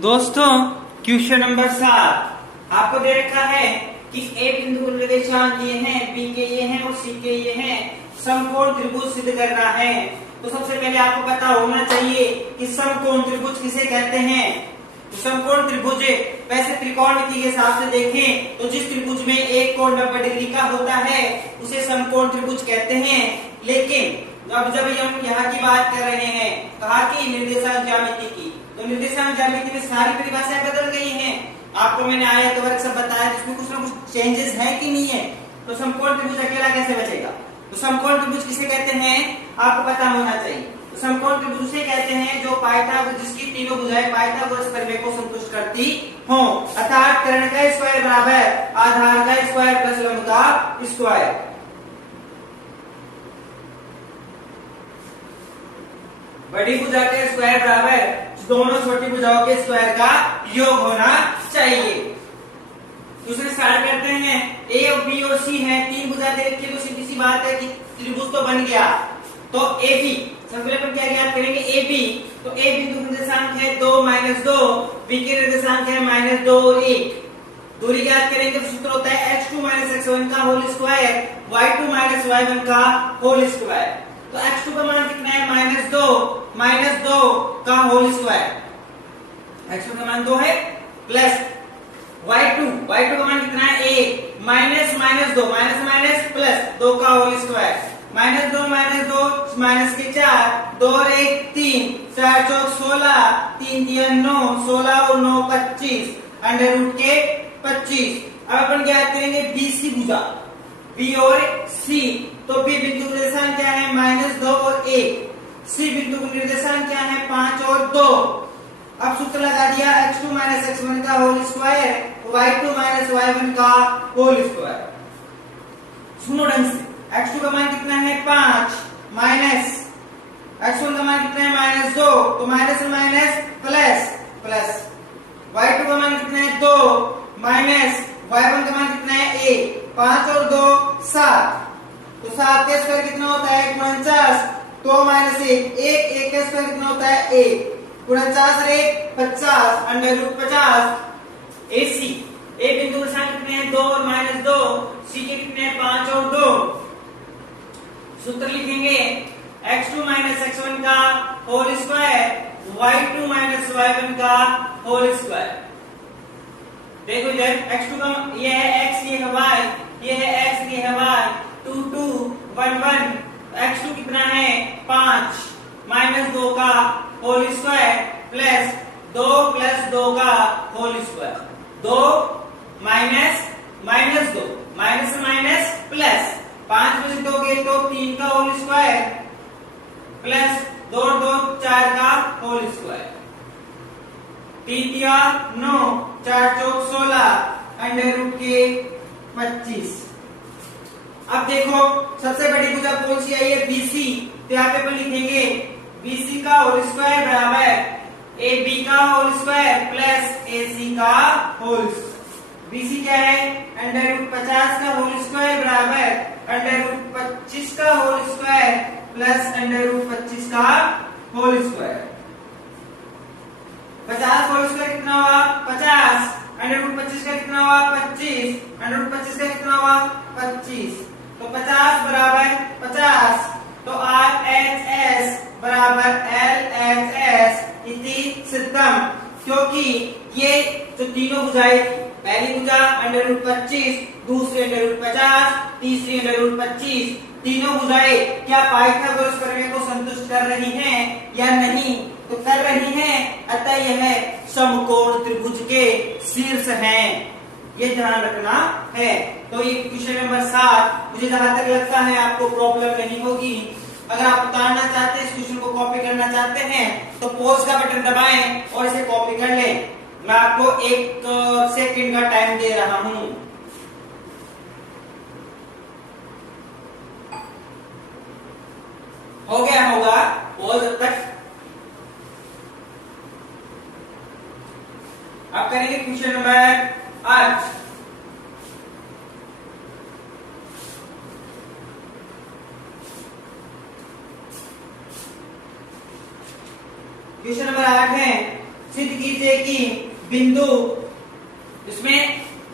दोस्तों question number 7 आपको दे रखा है कि ए बिंदु को निर्देशांक ये हैं, बी के ये हैं और सी के ये हैं, समकोण त्रिभुज सिद्ध करना है। तो सबसे पहले आपको पता होना चाहिए कि समकोण त्रिभुज किसे कहते हैं। तो समकोण त्रिभुज वैसे त्रिकोणमिति के हिसाब से देखें तो जिस त्रिभुज में एक कोण 90 डिग्री का होता है उसे समकोण त्रिभुज कहते हैं। लेकिन अब जब हम यहाँ की बात कर रहे हैं, कहा कि निर्देशांक ज्यामिति की, तो निर्देशांक ज्यामिति में सारी परिभाषाएं बदल गई हैं। आपको मैंने आयत वर्ग सब बताया, जिसमें कुछ ना कुछ चेंजेस है कि नहीं है। तो समकोण त्रिभुज अकेला कैसे बचेगा। तो समकोण त्रिभुज किसे कहते हैं आपको पता होना चाहिए। तो समकोण त्रिभुज उसे कहते हैं जो पाइथागोरस जिसकी तीनों भुजाएं पाइथागोरस प्रमेय को संतुष्ट करती हो, अर्थात कर्ण का स्क्वायर बराबर आधार का स्क्वायर प्लस लंब का स्क्वायर। बड़ी भुजा के स्क्वायर बराबर दोनों छोटी भुजाओं के स्क्वायर का योग होना चाहिए। दूसरे स्टार्ट करते हैं। ए और बी और सी है, तीन भुजा दे रखी है, तो सीधी सी बात है कि त्रिभुज तो बन गया। तो ए बी सबसे पहले अपन क्या ज्ञात करेंगे, ए बी। तो ए बिंदु निर्देशांक है 2 - 2, बी के निर्देशांक है -2 और 1। दूरी ज्ञात करेंगे तो सूत्र होता है x2 - x1 का होल स्क्वायर y2 - y1 का होल स्क्वायर। तो x2 का मान कितना है -2 का होल स्क्वायर, x2 का मान 2 है, प्लस y2 का मान कितना है 1 -2 प्लस 2 का होल स्क्वायर, -2 माइनस के 4, 2 और 1 3, 4 चौक 16, 3 दिया 9, 16 और 9 25, अंडर रूट के 25। अब अपन ज्ञात करेंगे BC भुजा, B और C। तो B बिंदु का निर्देशांक क्या है -2 और 1, C बिंदु का निर्देशांक क्या है 5 और 2। अब सूत्र लगा दिया x2 - x1 का होल स्क्वायर, y2 - y1 का होल स्क्वायर। सुनो ढंग से, x2 का मान कितना है 5 माइनस x1 का मान कितना है -2, तो माइनस माइनस प्लस y2 का मान कितना है 2 माइनस y1 का मान कितना है 1, 5 और 2 7। तो 7 का स्क्वायर कितना होता है 49, 2 माइनस 1 का स्क्वायर कितना होता है 1, 49 और 1 50, अंडर रूट 50। AC ए बिंदु के साथ कितने हैं 2 और -2, C के कितने हैं 5 और 2। सूत्र लिखेंगे x2 - x1 का होल स्क्वायर, y2 - y1 का होल स्क्वायर। देखो इधर x2 का ये है x, ये है y, ये है x, ये है y, 2 2 1 1। x2 कितना है 5 -2 का होल स्क्वायर प्लस 2 + 2 का whole square, 2 minus -2 minus plus 5 में से 2 गए तो 3 का होल स्क्वायर प्लस 2 2 4 का होल स्क्वायर, 3 दिया 9, 4 चौक 16, अंडर रूट के 25। अब देखो सबसे बड़ी भुजा कौन सी आई है BC। तो यहाँ पे अपन लिखेंगे BC का होल स्क्वायर बराबर AB का होल स्क्वायर प्लस AC का होल। BC क्या है अंडर रूट 50 का होल स्क्वायर बराबर अंडर रूट 25 का whole square plus under root 25 का होल स्क्वायर। 50 होल स्क्वायर कितना हुआ 50, अंडर रूट 25 का कितना हुआ 25, अंडर रूट 25 का कितना हुआ 25। तो 50 बराबर 50, तो RHS बराबर LHS इति सिद्धम। क्योंकि ये जो तीनों भुजाएं थी, पहली भुजा अंडर रूट 25, दूसरी अंडर रूट 50, तीसरी अंडर रूट 25, तीनों भुजाएं क्या पाइथागोरस प्रमेय को संतुष्ट कर रही हैं या नहीं। तो कर रही हैं, अतः यह समकोण त्रिभुज के शीर्ष हैं, ये ध्यान रखना है। तो ये क्वेश्चन नंबर 7 मुझे जहां तक लगता है आपको प्रॉब्लम नहीं होगी। अगर आप उतारना चाहते हैं, इस क्वेश्चन को कॉपी करना चाहते हैं तो पॉज का बटन दबाएं और इसे कॉपी कर लें। मैं आपको 1 सेकंड का टाइम दे रहा हूं। हो गया होगा पॉज अब तक। अब करेंगे क्वेश्चन नंबर 8। क्वेश्चन नंबर 8 है सिद्ध कीजिए कि बिंदु, इसमें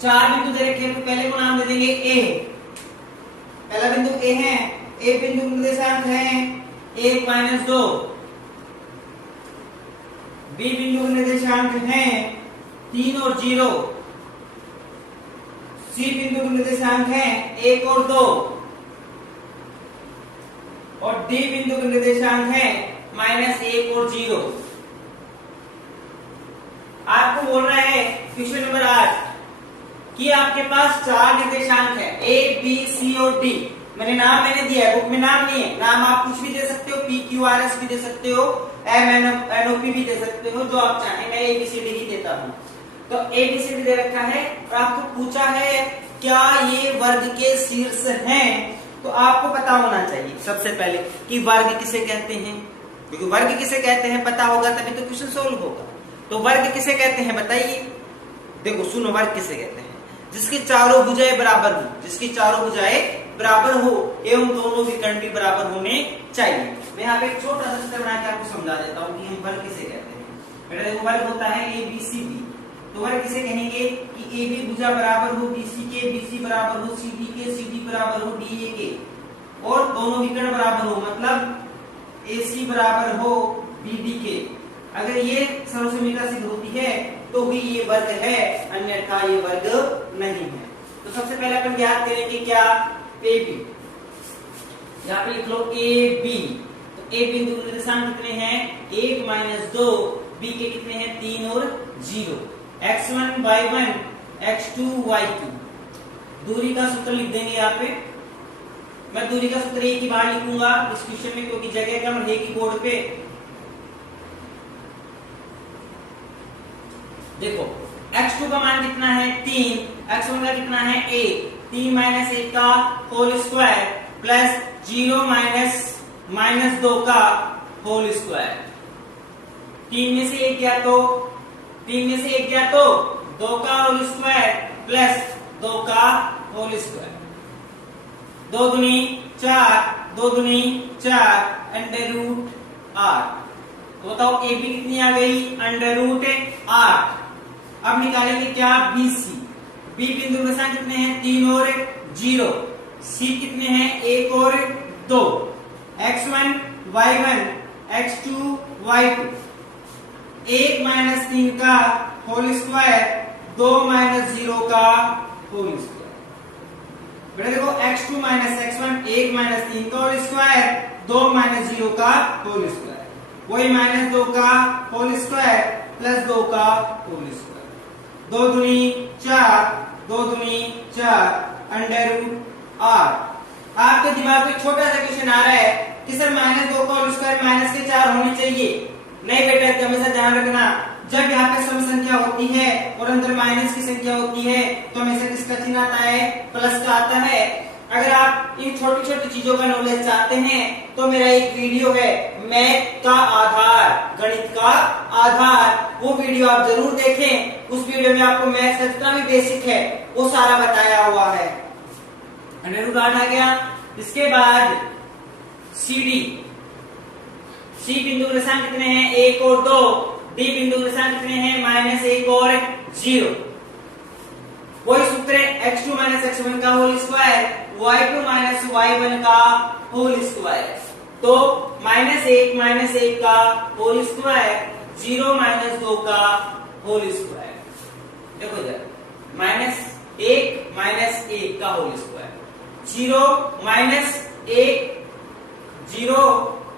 4 बिंदु दे रखे हैं, तो पहले को नाम दे देंगे ए। पहला बिंदु ए है, ए बिंदु निर्देशांक है 1-2। बी बिंदु निर्देशांक है 3 और 0। सी बिंदु निर्देशांक है 1 और 2। और डी बिंदु का निर्देशांक है -1 और 0। आपको बोल रहा है क्वेश्चन नंबर 8 कि आपके पास 4 निर्देशांक है ए, बी, सी और डी। मैंने दिया है, बुक में नाम नहीं है। नाम आप कुछ भी दे सकते हो, पी क्यू आर एस भी दे सकते हो, एम एन ओ पी भी दे सकते हो, जो आप चाहें। मैं एबीसीडी ही देता हूँ। तो एबीसीडी दे रखा है और आपको पूछा है क्या ये वर्ग के शीर्ष हैं, तो आपको पता होना चाहिए सबसे पहले कि वर्ग किसे कहते हैं, क्योंकि वर्ग किसे कहते हैं पता होगा तभी तो क्वेश्चन सोल्व होगा। तो वर्ग किसे कहते हैं बताइए। देखो सुनो, वर्ग किसे कहते हैं? जिसकी चारों भुजाएं बराबर हो, जिसकी चारों भुजाएं बराबर हो एवं दोनों विकर्ण भी बराबर होने चाहिए। मैं यहाँ पे एक छोटा सा चित्र बना के आपको समझा देता हूँ कि हम वर्ग किसे कहते हैं। बेटा देखो, वर्ग होता है ए बी सी डी। तो वर्ग किसे कहेंगे कि ए बी भुजा बराबर हो बीसी के, बीसी बराबर हो सी डी के, सी डी बराबर हो डी ए के, और दोनों विकर्ण बराबर हो, मतलब ए सी बराबर हो बी डी के। अगर ये सर्वसम्यता सिद्ध होती है तो भी ये वर्ग है, अन्यथा ये वर्ग नहीं है। तो सबसे पहले अपन याद करेंगे क्या, ए बी। यहाँ पे लिख लो ए बी। तो ए बिंदु निर्देशांक कितने हैं 1-2, बी के कितने हैं 3 और 0, x1 y1 x2 y2। दूरी का सूत्र लिख देंगे यहाँ पे। मैं दूरी का सूत्र एक ही बार लिखूंगा इस क्वेश्चन में, क्योंकि जगह कम रहेगी बोर्ड पे। देखो x2 का मान कितना है 3, x1 का कितना है 1, 3 - 1 का होल स्क्वायर प्लस 0 - -2 का होल स्क्वायर। 3 में से 1 गया तो 2 का होल स्क्वायर प्लस 2 का होल स्क्वायर। 2 दूनी 4, 2 दूनी 4, √8। तो बताओ ए बी कितनी आ गई √8। अब निकालेंगे क्या BC। बी बिंदु निर्देशांक कितने हैं 3 और 0, सी कितने हैं 1 और 2, x1 y1 x2 y2। 1 - 3 का होल स्क्वायर, 2 - 0 का होल स्क्वायर। बेटा देखो x2 - x1 1 - 3 का होल स्क्वायर, 2 - 0 का होल स्क्वायर, वही -2 का होल स्क्वायर प्लस 2 का होल स्क्वायर। 2 दूनी 4, 2 दूनी 4, √8। आपके दिमाग में छोटा सा क्वेश्चन आ रहा है कि सर -2 का होल स्क्वायर माइनस के 4 होने चाहिए। नहीं बेटा, हमेशा ध्यान रखना, जब यहाँ पे सम संख्या होती है और अंदर माइनस की संख्या होती है तो हमेशा किसका चिन्ह आता है, प्लस का आता है। अगर आप इन छोटी छोटी चीजों का नॉलेज चाहते हैं तो मेरा एक वीडियो है मैथ का आधार, गणित का आधार, वो वीडियो आप जरूर देखें। उस वीडियो में आपको मैथ का जितना भी बेसिक है वो सारा बताया हुआ है। √8 आ गया। इसके बाद सी बिंदु निर्देशांक कितने हैं 1 और 2, डी बिंदु निर्देशांक कितने हैं -1 और 0। वही सूत्र x2 - x1 का होल स्क्वायर, y2 - y1 का होल स्क्वायर। तो -1 - 1 का होल स्क्वायर, 0 - 2 का होल स्क्वायर। देखो जरा, -1 - 1 का होल स्क्वायर, 0 - 1 0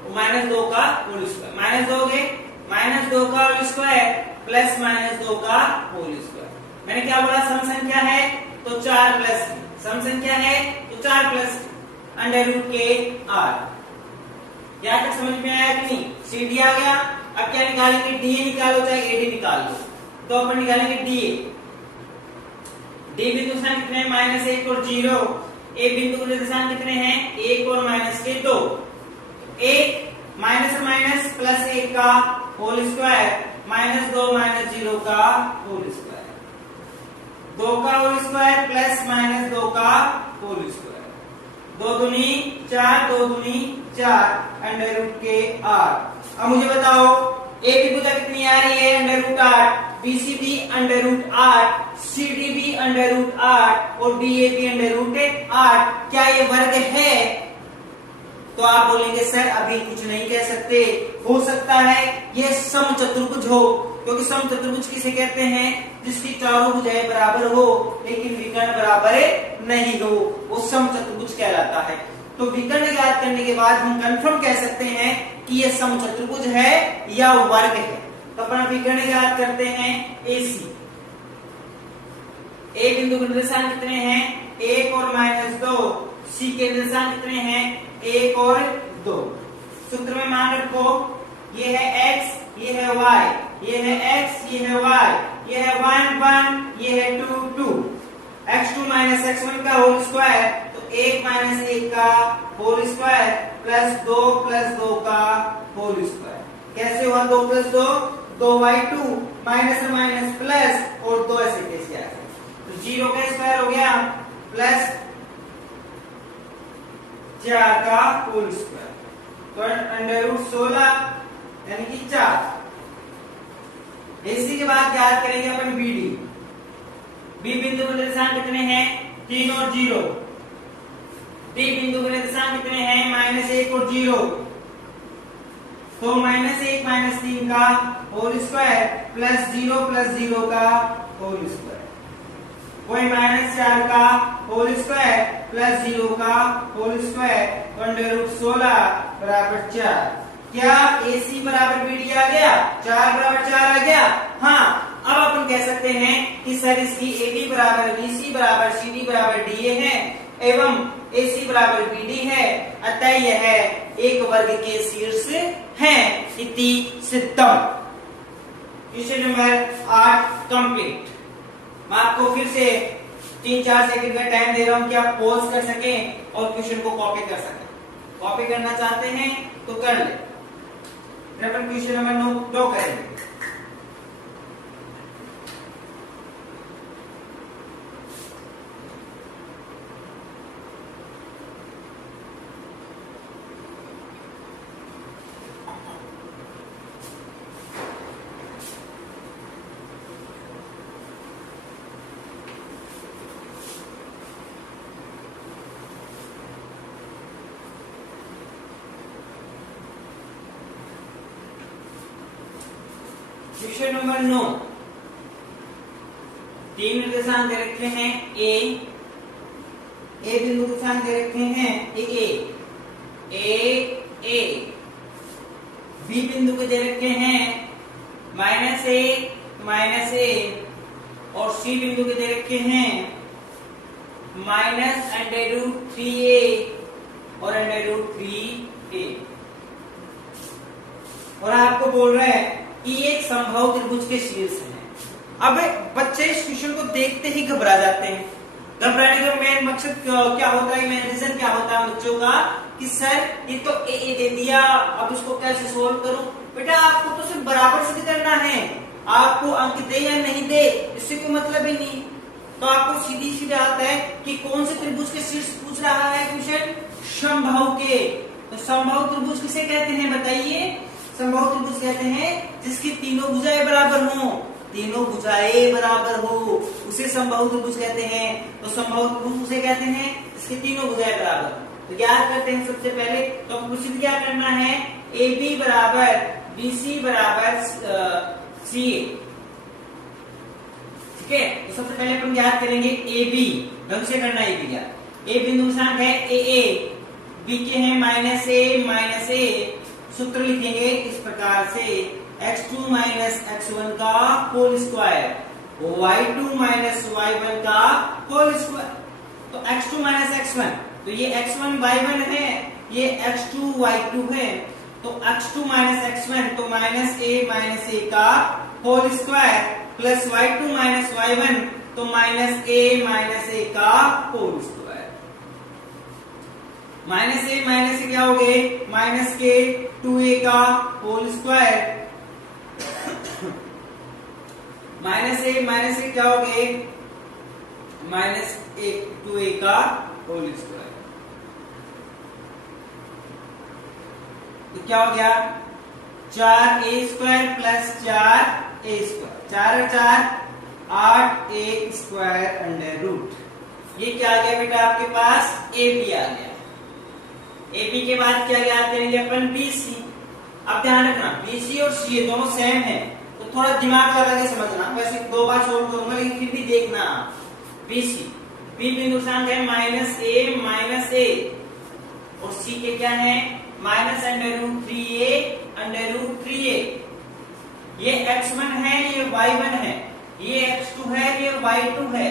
-2 का होल स्क्वायर, -2 गए, -2 का होल स्क्वायर प्लस -2 का होल स्क्वायर। मैंने क्या बोला, सम संख्या है तो 4 प्लस, सम संख्या है तो 4 प्लस √8। यहां तक समझ में आया कि नहीं? सी डी आ गया। अब क्या निकालेंगे, डीए निकालो चाहे एडी निकाल लो। तो अपन निकालेंगे डीए। डी बिंदु निर्देशांक कितने हैं -1 और 0। ए बिंदु निर्देशांक कितने हैं 1 और -2। 1 माइनस और माइनस प्लस 1 का होल स्क्वायर, -2 - 0 का होल स्क्वायर, 2 का होल स्क्वायर प्लस -2 का होल स्क्वायर। 2 दूनी 4, 2 दूनी 4, √8। अब मुझे बताओ ए बी भुजा कितनी आ रही है √8, बीसी भी √8, सीडी भी √8 और डीए भी √8। क्या ये वर्ग है? तो आप बोलेंगे सर अभी कुछ नहीं कह सकते, हो सकता है ये समचतुर्भुज हो, क्योंकि समचतुर्भुज किसे कहते हैं? जिसकी चारों भुजाएं बराबर हो लेकिन विकर्ण बराबर नहीं हो, वो समचतुर्भुज कहलाता है। तो विकर्ण ज्ञात करने के बाद हम कंफर्म कह सकते हैं कि ये समचतुर्भुज है या वर्ग है। तो अपना विकर्ण ज्ञात करते हैं AC। ए बिंदु के निर्देशांक कितने हैं? 1 और -2। सी के निर्देशांक कितने हैं? 1 और 2। सूत्र में मान रखो, ये है x, ये है y, ये है x, ये है y, ये है 1 1, ये है 2 2। x2 - x1 का होल स्क्वायर, तो 1 - 1 का होल स्क्वायर प्लस 2 + 2 का होल स्क्वायर। कैसे हुआ 2 + 2? 2y2 माइनस माइनस प्लस और 2 ऐसे कैसे आ गया? तो 0 का स्क्वायर हो गया प्लस 4 का होल स्क्वायर, तो √16 यानी कि 4। इसी के बाद याद करेंगे अपन BD। बी बिंदु के निर्देशांक कितने हैं? 3 और 0। डी बिंदु के निर्देशांक कितने हैं? -1 और 0। तो -1 - 3 का होल स्क्वायर प्लस 0 + 0 का होल स्क्वायर, वही -4 का होल स्क्वायर प्लस 0 का होल स्क्वायर, तो √16 = 4। क्या AC बराबर BD आ गया? 4 = 4 आ गया। हाँ, अब अपन कह सकते हैं कि सर इसकी AB बराबर BC बराबर CD बराबर DA है एवं AC बराबर BD है, अतः यह एक वर्ग के शीर्ष है। इति सिद्धम। Question number 8 complete. मैं आपको फिर से 3-4 सेकंड का टाइम दे रहा हूं कि आप पॉज कर सकें और क्वेश्चन को कॉपी कर सकें। कॉपी करना चाहते हैं तो कर ले। अपन क्वेश्चन नंबर 2 करेंगे। Question number 9। 3 निर्देशांक दे रखे हैं ए बिंदु निर्देशांक दे रखे हैं ए बी बिंदु के दे रखे हैं -a और सी बिंदु के दे रखे हैं -√3a और √3a। और आपको बोल रहे हैं कि एक समबाहु त्रिभुज के शीर्ष है। अब बच्चे इस क्वेश्चन को देखते ही घबरा जाते हैं। घबराने का मेन मकसद क्या होता है, मेन रीजन क्या होता है बच्चों का कि सर ये तो ए दे दिया, अब इसको कैसे सोल्व करूं? बेटा आपको तो सिर्फ बराबर सिद्ध करना है, आपको अंक दे या नहीं दे इससे कोई मतलब ही नहीं। तो आपको सीधी सी बात है कि कौन से त्रिभुज के शीर्ष पूछ रहा है क्वेश्चन? समबाहु के। तो समबाहु त्रिभुज किसे कहते हैं बताइए? समबाहु त्रिभुज कहते हैं जिसकी तीनों भुजाएं बराबर हों, तीनों भुजाएं बराबर हो उसे समबाहु त्रिभुज कहते हैं। तो समबाहु त्रिभुज उसे कहते हैं जिसकी तीनों भुजाएं बराबर। तो याद करते हैं सबसे पहले, तो आपको सिद्ध क्या करना है? AB बराबर BC बराबर CA। ठीक है, तो सबसे पहले अपन याद करेंगे AB, ढंग से करना AB याद। A बिंदु निर्देशांक है AA, B के हैं -a। सूत्र लिखेंगे इस प्रकार से x2 - x1 का होल स्क्वायर, y2 - y1 का होल स्क्वायर। तो x2 - x1, तो ये x1 y1 है, ये x2 y2 है। तो x2 - x1 तो -a का whole square plus y2 - y1 तो -a का होल स्क्वायर। -a क्या हो गए? -2a का होल स्क्वायर। -a क्या हो गए? -2a का होल स्क्वायर। तो क्या हो गया? 4a² प्लस 4a², 4 और 4 8a² अंडर रूट। ये क्या आ गया बेटा आपके पास AP आ गया। AP के बाद क्या याद करेंगे अपन BC। अब ध्यान रखना BC और CA दोनों सेम है, तो थोड़ा दिमाग लगा के समझना। वैसे 2 बार सोल्व करूंगा लेकिन फिर भी देखना। BC B बिंदु स्थान है -a और C के क्या है -√3a √3a। ये x1 है, ये y1 है, ये x2 है, ये y2 है।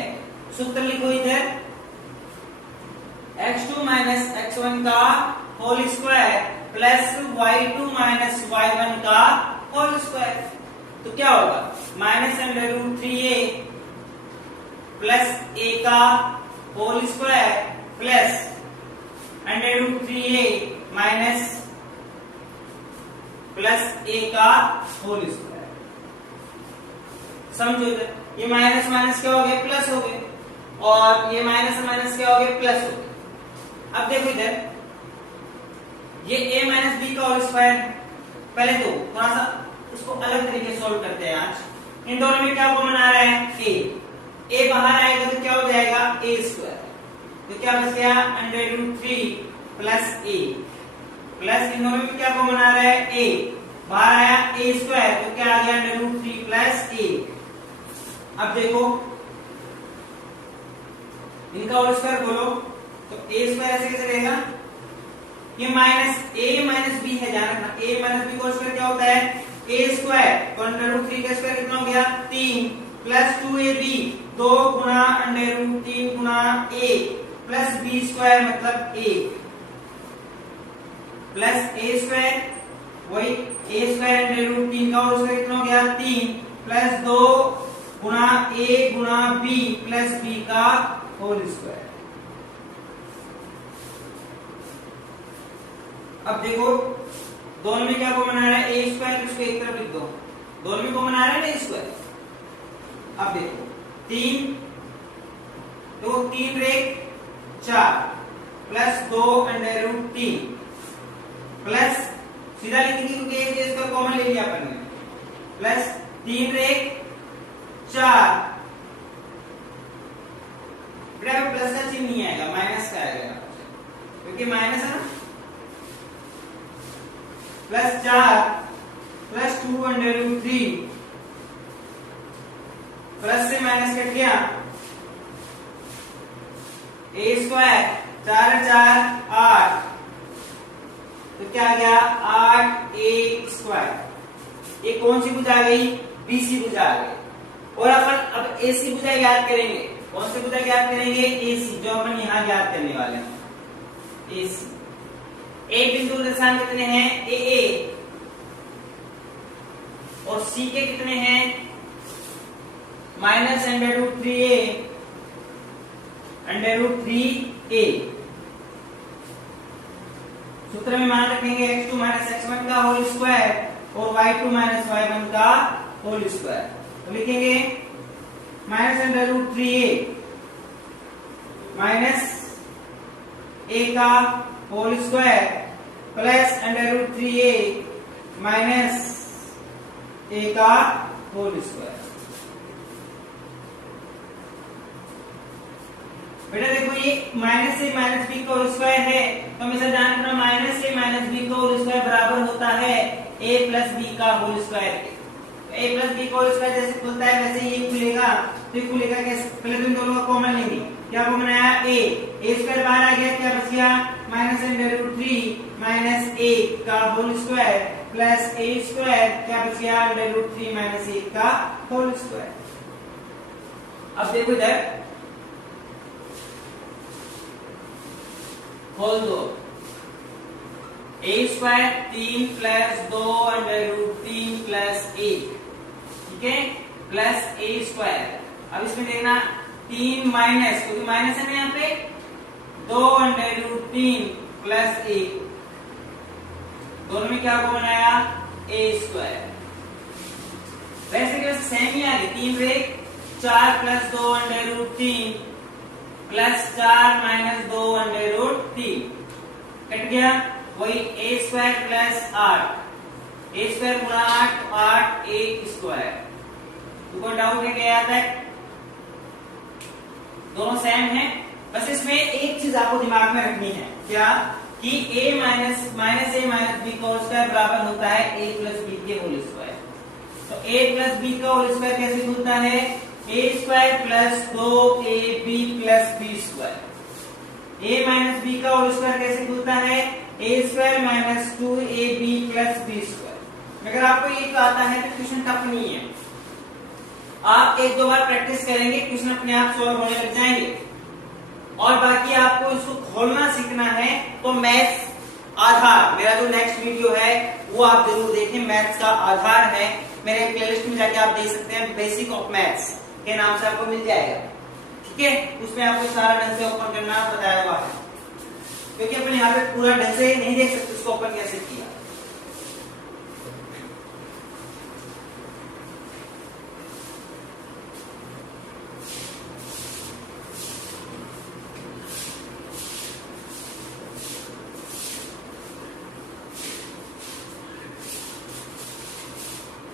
सूत्र लिखो इधर x2 - x1 का whole square plus y2 - y1 का होल स्क्वायर। तो क्या होगा -√3a प्लस a का whole square plus √3a minus plus a का होल स्क्वायर। समझो इधर ये माइनस माइनस क्या हो गया प्लस हो गए, और ये माइनस माइनस क्या हो गया प्लस हो गया। अब देखो इधर ये a माइनस बी का होल स्क्वायर। पहले तो थोड़ा सा इसको अलग तरीके से सोल्व करते हैं। आज इन दोनों में क्या कॉमन आ रहा है a बाहर आएगा तो क्या हो जाएगा a²। तो क्या बच गया √3 प्लस a प्लस इन दोनों में क्या कॉमन आ रहा है a बाहर आया a² तो क्या आ गया √3 प्लस a। अब देखो इनका होल स्क्वायर बोलो तो a² ऐसे कैसे रहेगा, ये -a - b है। ध्यान रखना a - b का स्क्वायर क्या होता है a², तो √3 का स्क्वायर कितना हो गया 3 plus 2ab 2 Guna √3 Guna a plus b² मतलब a प्लस a² वही a² √3 का होल स्क्वायर कितना हो गया 3 plus 2 Guna a Guna b plus b का होल स्क्वायर। अब देखो दोनों में क्या कॉमन आ रहा है a², इसको एक तरफ लिख दो, दोनों में कॉमन आ रहा है ना a²। अब देखो 3 तो 3 रे 4 प्लस 2 √3 प्लस सीधा लिखेंगे क्योंकि इसका कॉमन ले लिया अपन ने, प्लस 3 रे 4 बेटा प्लस का चिन्ह नहीं आएगा माइनस का आएगा क्योंकि माइनस है ना, प्लस 4 प्लस 2 √3 प्लस से माइनस कट गया a², 4 4 8 तो क्या आ गया 8a²। ये कौन सी भुजा आ गई BC भुजा आ गई। और अपन अब AC भुजा याद करेंगे। कौन सी भुजा याद करेंगे AC, जो अपन यहां याद करने वाले हैं AC। एक बिंदु दर्शान कितने हैं AA और C के कितने हैं -√3a √3a। सूत्र में मान रखेंगे x2 - x1 का होल स्क्वायर और y2 - y1 का होल स्क्वायर। तो लिखेंगे -√3a माइनस a का whole square plus √3a minus a का होल स्क्वायर। बेटा देखो ये माइनस से माइनस बी का होल स्क्वायर है, तो हमेशा ध्यान रखना माइनस से माइनस बी का होल स्क्वायर बराबर होता है a प्लस बी का होल स्क्वायर के। a प्लस बी का होल स्क्वायर जैसे खुलता है वैसे ये खुलेगा, तो ये खुलेगा कैसे, पहले तो इन दोनों का कॉमन लेंगे। क्या कॉमन आया a² बाहर आ गया, क्या बच गया -√3 माइनस a का होल स्क्वायर प्लस a², क्या बच गया √3 माइनस 1 का होल स्क्वायर। अब देखो इधर खोल दो a² 3 प्लस 2 √3 प्लस 1, ठीक है, प्लस a²। अब इसमें देखना 3 माइनस, क्योंकि माइनस है ना यहाँ पे, 2 √3 प्लस 1, दोनों में क्या कॉमन आया a²। वैसे कि सेम ही आ गई, 3 रे 4 प्लस 2 √3 प्लस 4 माइनस 2 √3 कट गया, वही a² प्लस 8 ए स्क्वायर गुणा 8, 8 ए स्क्वायर। तुमको डाउट है क्या आता है? दोनों सेम है, बस इसमें एक चीज आपको दिमाग में रखनी है, क्या कि a minus A minus B का होल स्क्वायर बराबर होता है a प्लस बी के होल स्क्वायर। तो a प्लस बी का होल स्क्वायर कैसे होता है? a square plus 2ab plus B square. a minus B का होल स्क्वायर कैसे होता है? a square minus 2ab plus B square. अगर आपको ये तो आता है तो क्वेश्चन टफ नहीं है, आप एक दो बार प्रैक्टिस करेंगे क्वेश्चन अपने आप सॉल्व होने लग जाएंगे। और बाकी आपको इसको खोलना सीखना है तो मैथ्स आधार, मेरा जो नेक्स्ट वीडियो है वो आप जरूर देखें, मैथ्स का आधार है, मेरे प्लेलिस्ट में जाके आप देख सकते हैं, बेसिक ऑफ मैथ्स के नाम से आपको मिल जाएगा। ठीक है, उसमें आपको सारा ढंग से ओपन करना बताया हुआ है, क्योंकि अपन यहाँ पे पूरा ढंग से नहीं देख सकते उसको ओपन कैसे किया।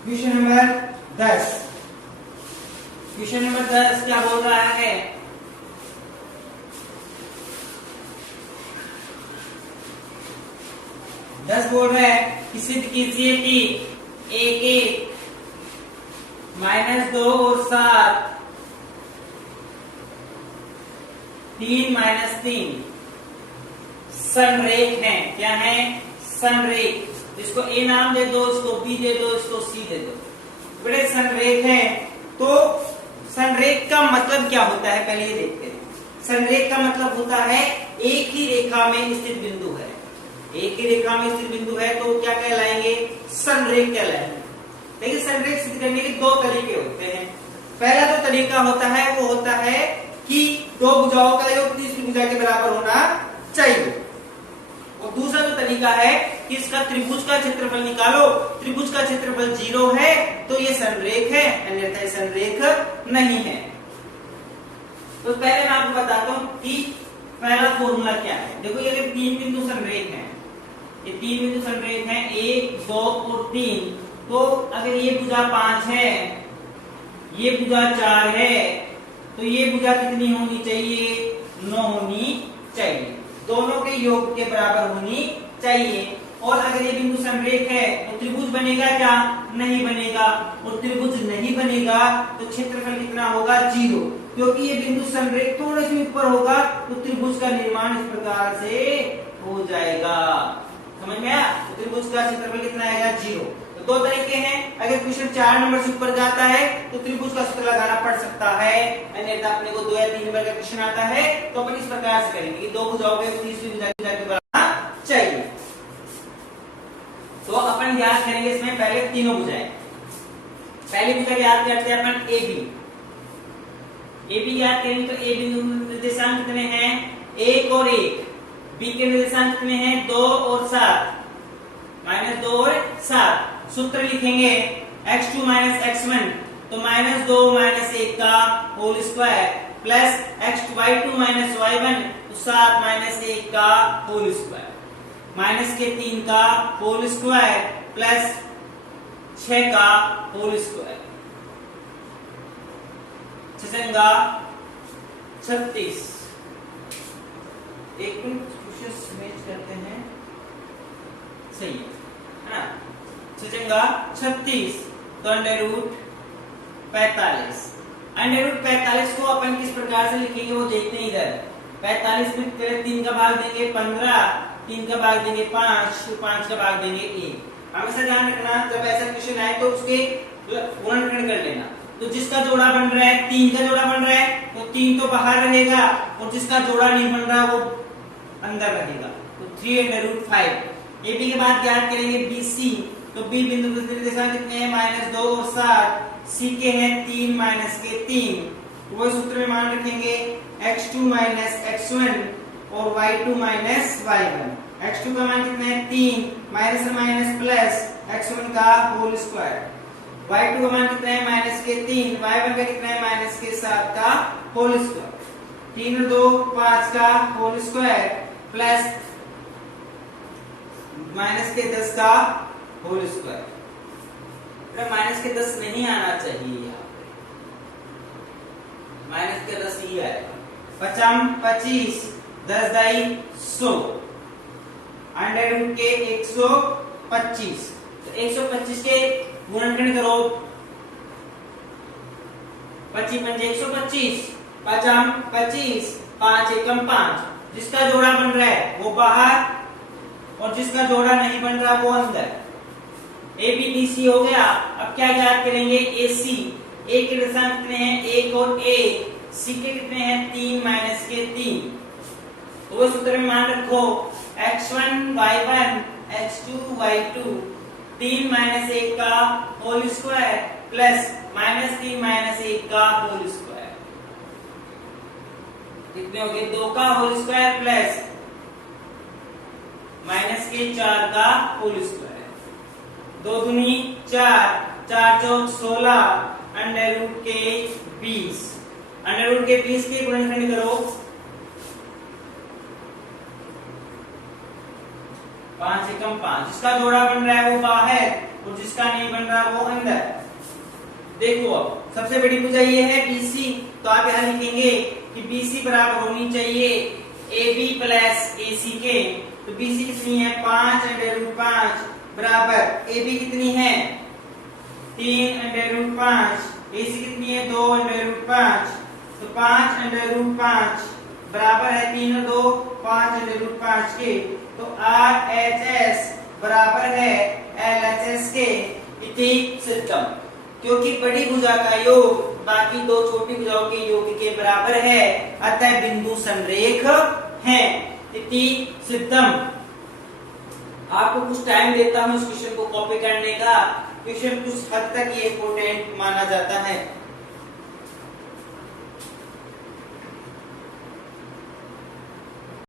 क्वेश्चन नंबर 10, क्वेश्चन नंबर 10 क्या बोल रहा है? बोल रहा है कि सिद्ध कीजिए कि 1 -2 और 7 3 -3 संरेख हैं। क्या है? संरेख। इसको ए नाम दे दो, इसको बी दे दो, इसको सी दे दो। बड़े संरेख है, तो संरेख का मतलब क्या होता है पहले ये देखते हैं। संरेख का मतलब होता है एक ही रेखा में स्थित बिंदु है। एक ही रेखा में स्थित बिंदु है तो क्या कहलाएंगे? संरेख कहलाएंगे। लेकिन संरेख सिद्ध करने के दो तरीके होते हैं। पहला जो तरीका होता है वो होता है कि दो भुजाओं का योग तीसरी भुजा के बराबर होना चाहिए। और दूसरा जो तरीका है कि इसका त्रिभुज का क्षेत्रफल निकालो, त्रिभुज का क्षेत्रफल 0 है तो ये संरेख है, अन्यथा संरेख नहीं है। तो पहले मैं आपको बताता हूं कि पहला फॉर्मूला क्या है। देखो ये तीन बिंदु संरेख हैं, ये तीन बिंदु संरेख हैं, 1, 2 और 3। तो अगर ये भुजा 5 है, ये भुजा 4 है, तो ये भुजा कितनी होनी चाहिए? 9 होनी चाहिए। दोनों के योग के बराबर होनी चाहिए। और अगर ये बिंदु संरेख है तो त्रिभुज बनेगा क्या? नहीं बनेगा। और त्रिभुज नहीं बनेगा तो क्षेत्रफल कितना होगा? 0। क्योंकि ये बिंदु संरेख थोड़े से ऊपर होगा तो त्रिभुज का निर्माण इस प्रकार से हो जाएगा। समझ में आया? तो त्रिभुज का क्षेत्रफल कितना आएगा? 0। तो दो तरीके हैं, अगर क्वेश्चन 4 नंबर से ऊपर जाता है तो त्रिभुज का सूत्र लगाना पड़ सकता है, अन्यथा अपने को 2 या 3 नंबर का क्वेश्चन आता है तो अपन इस प्रकार से करेंगे कि दो भुजाओं के तीसरी भुजा के बराबर चाहिए। तो अपन याद करेंगे इसमें पहले तीनों भुजाएं। पहली भुजा याद करते हैं अपन ए बी। ए बी याद करेंगे तो ए बिंदु निर्देशांक कितने हैं? 1 और 1। बी के निर्देशांक कितने हैं? 2 और 7, -2 और 7। सूत्र लिखेंगे x2 - x1 तो -2 - 1 का whole square plus y2 - y1 तो 7 - 1 का होल स्क्वायर माइनस के 3 का होल स्क्वायर प्लस 6 का होल स्क्वायर 36। एक मिनट मैच करते हैं, सही है ना? 36 तो √45 को अपन किस प्रकार से लिखेंगे वो देखते हैं। इधर 45 में 3 का भाग देंगे 15, 3 का भाग देंगे 5, 5 का भाग देंगे 1। हमेशा ध्यान रखना जब ऐसा क्वेश्चन आए तो उसके गुणनखंड कर लेना। तो जिसका जोड़ा बन रहा है 3 का जोड़ा बन रहा है तो 3 तो बाहर रहेगा, और जिसका जोड़ा नहीं बन रहा वो अंदर रहेगा। तो 3√5। ए बी के बाद याद करेंगे बी सी। तो बी बिंदु निर्देशांक कितने हैं? -2 और 7। सी के हैं 3 के 3। वो सूत्र में मान रखेंगे x2 - x1 और y2 - y1। x2 का मान कितना है? 3 माइनस माइनस प्लस x1 का होल स्क्वायर। y2 का मान कितना है? माइनस के 3, y1 का कितना है? माइनस के 7 का होल स्क्वायर। 3 और 2 5 का होल स्क्वायर प्लस -10 का होल स्क्वायर। माइनस के 10 नहीं आना चाहिए यहाँ पे, माइनस के 10 ही आएगा। 55 25 10 दाई 100 अंडर रूट के 125, तो 125 के गुणनखंड करो, 25 पंजे 125, 5 25 5 एकम 5, जिसका जोड़ा बन रहा है वो बाहर और जिसका जोड़ा नहीं बन रहा वो अंदर। ए बी बी सी हो गया। अब क्या याद करेंगे, ए सी, ए के दशांश कितने हैं 1 और ए, सी के कितने हैं 3 माइनस के 3। तो वो सूत्र में मान रखो x1 y1 x2 y2 3 minus 1 का whole square plus minus 3 minus 1 का होल स्क्वायर, कितने हो गए 2 का होल स्क्वायर प्लस माइनस के 4 का होल स्क्वायर, 2 दूनी 4, 4 चौक 16 अंडर रूट के 20, अंडर रूट के 20 के गुणनखंड करो, 5 एकम 5, जिसका जोड़ा बन रहा है वो बाहर और जिसका नहीं बन रहा वो अंदर। देखो अब सबसे बड़ी भुजा ये है BC, तो आप यहां लिखेंगे कि BC बराबर होनी चाहिए AB प्लस AC के, तो BC कितनी है 5 अंडर रूट 5 बराबर AB कितनी है 3 अंडर रूट 5, AC कितनी है 2 अंडर रूट 5, तो 5 अंडर रूट 5 बराबर है 3 और 2 5 अंडर रूट 5 के, तो RHS बराबर है LHS के। इति सिद्धम, क्योंकि बड़ी भुजा का योग बाकी दो छोटी भुजाओं के योग के बराबर है, अतः बिंदु संरेख हैं। इति सिद्धम। आपको कुछ टाइम देता हूं इस क्वेश्चन को कॉपी करने का, क्वेश्चन कुछ हद तक ये इंपॉर्टेंट माना जाता है।